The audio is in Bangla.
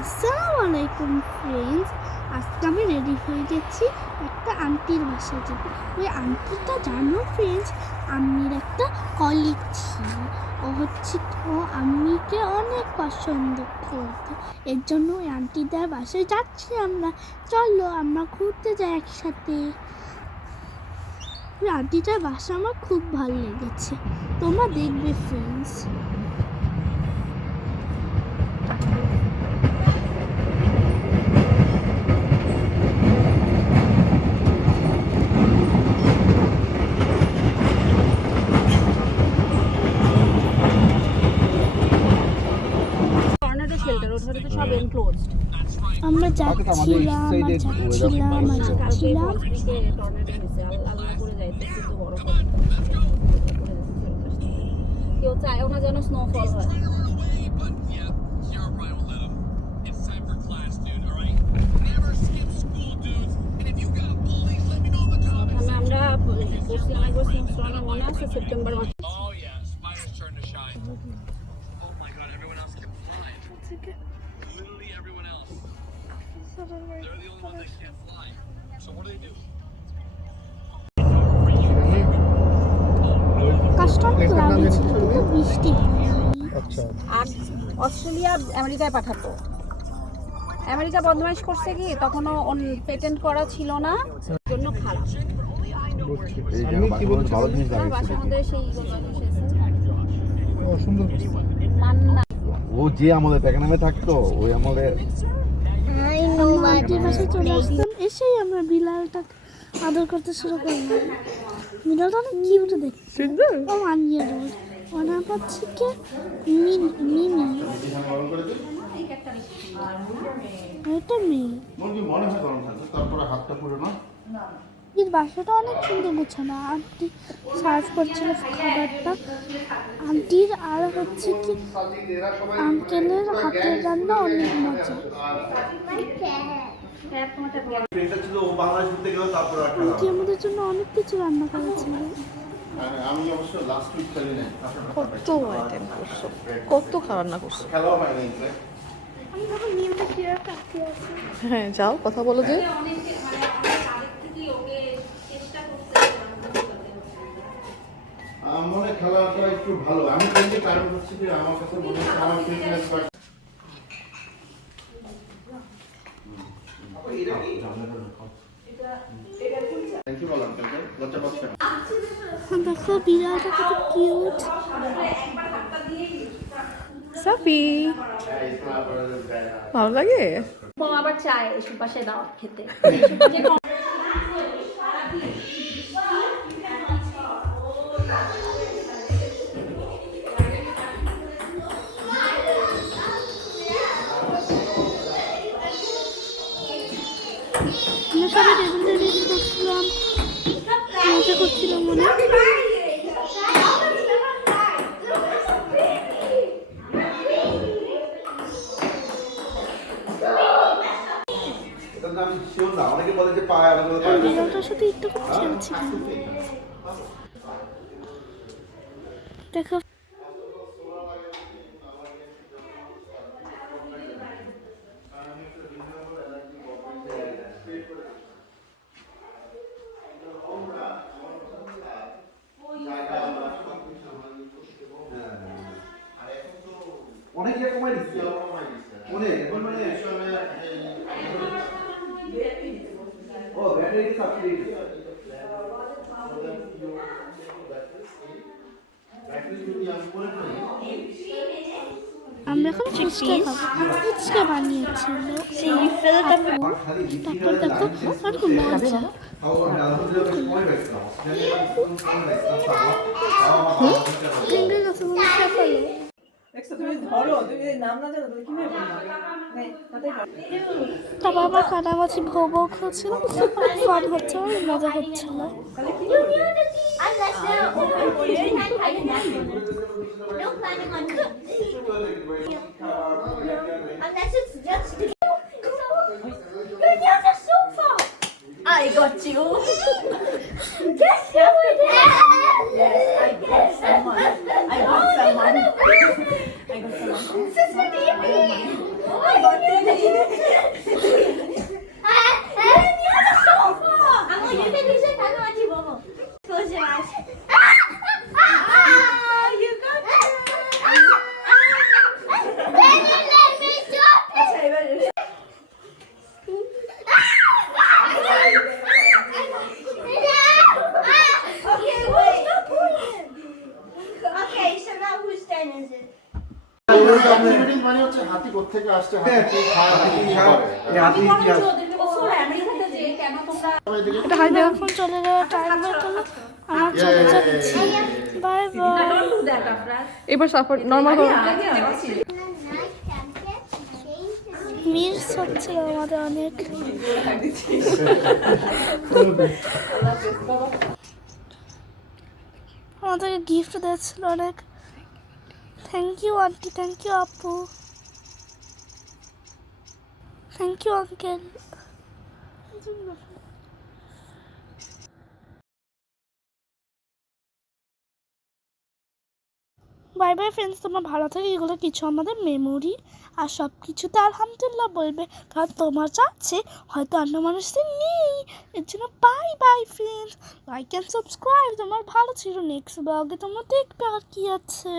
আসসালামু আলাইকুম ফ্রেন্ডস, আজকে আমি রেডি হয়ে গেছি একটা আন্টির বাসায় যাব। ওই আন্টিটা জানো ফ্রেন্ডস, আম্মির একটা কলিগ ছিল। ও আম্মিকে অনেক পছন্দ করতো, এর জন্য ওই আন্টিদের বাসায় যাচ্ছি আমরা। চলো আমরা ঘুরতে যাই একসাথে। ওই আন্টিটার বাসা আমার খুব ভালো লেগেছে, তোমরা দেখবে ফ্রেন্ডস। আমরা যাচ্ছিলাম কেউ চায়ও না যেন স্নোফল হয়। আমরা মনে আছে সেপ্টেম্বর মাসে। আর অস্ট্রেলিয়া আমেরিকায় পাঠাতো। আমেরিকা বদমাইশ করছে কি, তখনও পেটেন্ট করা ছিল না, জন্য খারাপ। ও যে আমাদের প্যাকেনামে থাকতো ওই আমাদের চলে আসতাম, এসেই আমরা বিলালটা আদর করতে শুরু করলাম। বিলালটা অনেক কিউট দেখতে, ও 1 year old। ওনার হচ্ছে কি মিমি, এটা মেয়ে। এর বাসাটা অনেক সুন্দর গোছানো। আন্টি সার্ভ করছিল খাবারটা, আন্টির আর হচ্ছে কি আঙ্কেলের হাতের রান্না অনেক মজা। আন্টি আমাদের জন্য অনেক কিছু রান্না করেছিল। আমি অবশ্য লাস্ট উইক খালি নাই। কত আইটেম করছো, কত রান্না করছো। আমি ভাবি নিয়মটা কি আর কাছে আছে। হ্যাঁ যাও কথা বলো যে মনে খেলাটা একটু ভালো। আমি কিন্তু কারণ হচ্ছে যে আমার কাছে মনে হচ্ছে আমার ফিটনেস দেখো বিড়ালটা কত কিউট। সাফি ভালো লাগে। আবার চায় এসব বাসায় দাওয়াত খেতে। আমরা সবাই টেবিল টেনিস করছিলাম, মজা করছিলাম মনে। বিড়ালটার সাথে একটু খেলছিলাম। দেখো অনেক কমাই দিচ্ছে অনেক এখন মানে ও ব্যাটারি সাবসিডি আমরা এখন ফুচকা বানিয়েছিল। তারপর দেখো অনেক মজা। ভেঙে গেছে মনে সাফালো। তারপর আবার কানামাছি ভোগ হচ্ছিল, ফান হচ্ছে, মজা হচ্ছিল। I got you. Guess who it is? Yes, I got someone. I got someone. I got someone. Sister Baby. I got Baby. হচ্ছে হাতি কোত্থেকে আসছে, হাতি কি খায়, হাতি কি করে। হাতি ইতিহাস ওদেরকে বলছো আমেরিকাতে যে কেন তোমরা এটা হাই এখন চলে যাওয়ার টাইম হয়ে গেল, আমার চলে যাচ্ছি, bye bye. Don't do that Afraz. এবার সাপোর্ট নর্মাল করো। মিস হচ্ছে আমাদের অনেক। আমাদেরকে গিফট দিয়েছিল অনেক। Thank you aunty, thank you আপু, thank you uncle. Bye bye friends, তোমরা ভালো থেকে, এগুলো কিছু আমাদের মেমোরি, আর সব কিছুতে আলহামদুলিল্লাহ বলবে, কারণ তোমার যা আছে হয়তো অন্য মানুষদের নেই। এর জন্য by bye friends, like and subscribe. তোমার ভালো ছিল, নেক্সট ব্লগে তোমরা দেখবে আর কি আছে।